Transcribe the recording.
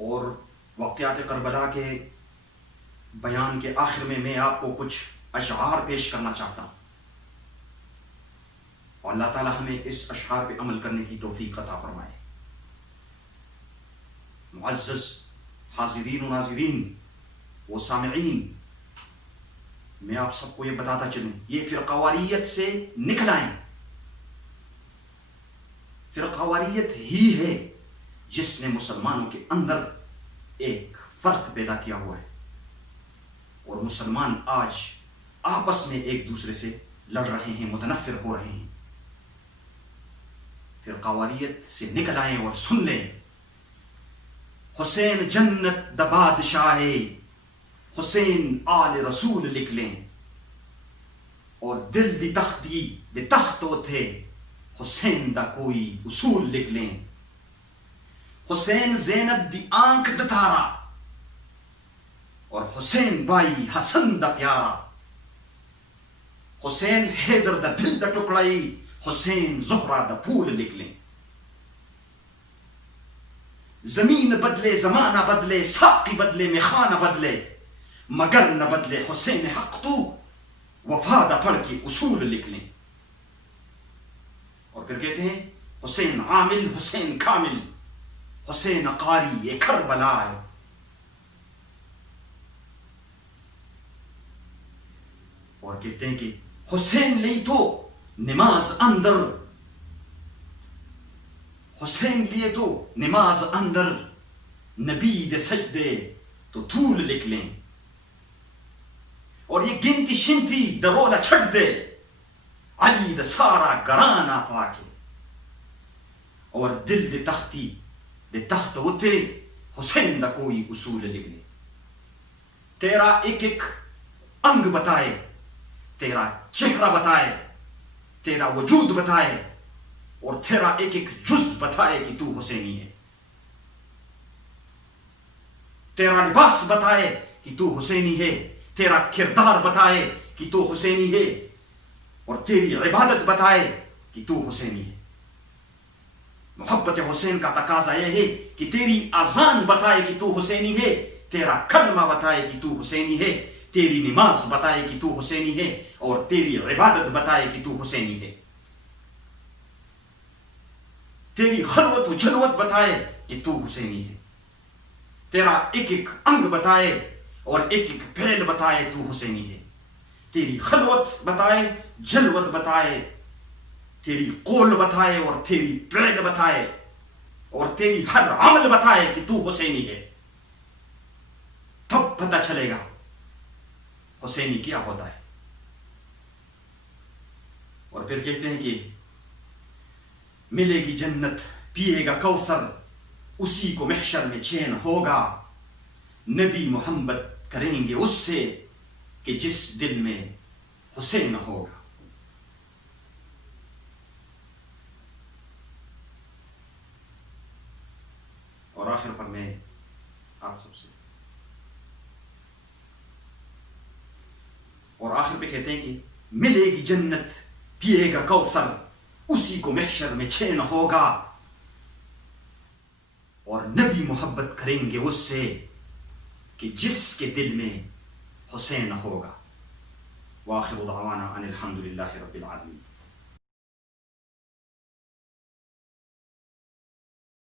اور واقعات کربلا کے بیان کے آخر میں آپ کو کچھ اشعار پیش کرنا چاہتا ہوں، اور اللہ تعالی ہمیں اس اشعار پہ عمل کرنے کی توفیق عطا فرمائے۔ معزز حاضرین و ناظرین و سامعین، میں آپ سب کو یہ بتاتا چلوں، یہ فرقواریت سے نکل آئیں۔ فرقواریت ہی ہے جس نے مسلمانوں کے اندر ایک فرق پیدا کیا ہوا ہے، اور مسلمان آج آپس میں ایک دوسرے سے لڑ رہے ہیں، متنفر ہو رہے ہیں۔ فرقواریت سے نکل آئیں اور سن لیں، حسین جنت دا بادشاہ، حسین آل رسول لکھ لیں، اور دل دی تختی دے تخت تھے، حسین دا کوئی اصول لکھ لیں۔ حسین زینب دی آنکھ دا تارا، اور حسین بائی حسن دا پیارا۔ حسین حیدر دا دل دا ٹکڑائی، حسین زہرہ دا پھول لکھ لیں۔ زمین بدلے، زمانہ بدلے، ساقی بدلے، میخانہ بدلے، مگر نہ بدلے حسین حق تو، وفا دا پڑھ کے اصول لکھ لیں۔ اور پھر کہتے ہیں حسین عامل، حسین کامل، حسین قاری یہ کربلا ہے۔ اور کہتے ہیں کہ حسین لی تو نماز اندر، حسین لیے تو نماز اندر، نبی دے سجدے تو طول لکھ لیں۔ اور یہ گنتی شنتی درولا چھٹ دے، علی دا سارا گرانا پاکے، اور دل دے تختی دے تخت ہوتے، حسین دا کوئی اصول لکھ لیں۔ تیرا ایک ایک انگ بتائے، تیرا چہرہ بتائے، تیرا وجود بتائے، اور تیرا ایک ایک جز بتائے کہ تو حسینی ہے۔ تیرا لباس بتائے کہ تو حسینی ہے، تیرا کردار بتائے کہ تو حسینی ہے، اور تیری عبادت بتائے کہ تو حسینی ہے۔ محبت حسین کا تقاضا یہ ہے کہ تیری اذان بتائے کہ تو حسینی ہے، تیرا کلمہ بتائے کہ تو حسینی ہے، تیری نماز بتائے کہ تو حسینی ہے، اور تیری عبادت بتائے کہ تو حسینی ہے۔ تیری خلوت و جلوت بتائے کہ تو حسینی ہے، تیرا ایک ایک انگ بتائے اور ایک ایک پھیل بتائے تو حسینی ہے۔ تیری خلوت بتائے، جلوت بتائے، تیری قول بتائے اور تیری پھیل بتائے، اور تیری ہر عمل بتائے کہ تو حسینی ہے۔ تب پتہ چلے گا حسینی کیا ہوتا ہے۔ اور پھر کہتے ہیں کہ ملے گی جنت، پیے گا کوثر، اسی کو محشر میں چین ہوگا، نبی محمد کریں گے اس سے کہ جس دل میں حسین ہوگا۔ اور آخر پر میں آپ سب سے اور آخر پہ کہتے ہیں کہ ملے گی جنت، پیے گا کوثر، اسی کو محشر میں چین ہوگا، اور نبی محبت کریں گے اس سے کہ جس کے دل میں حسین ہوگا۔ وآخر دعوانا ان الحمد للہ رب العالمین۔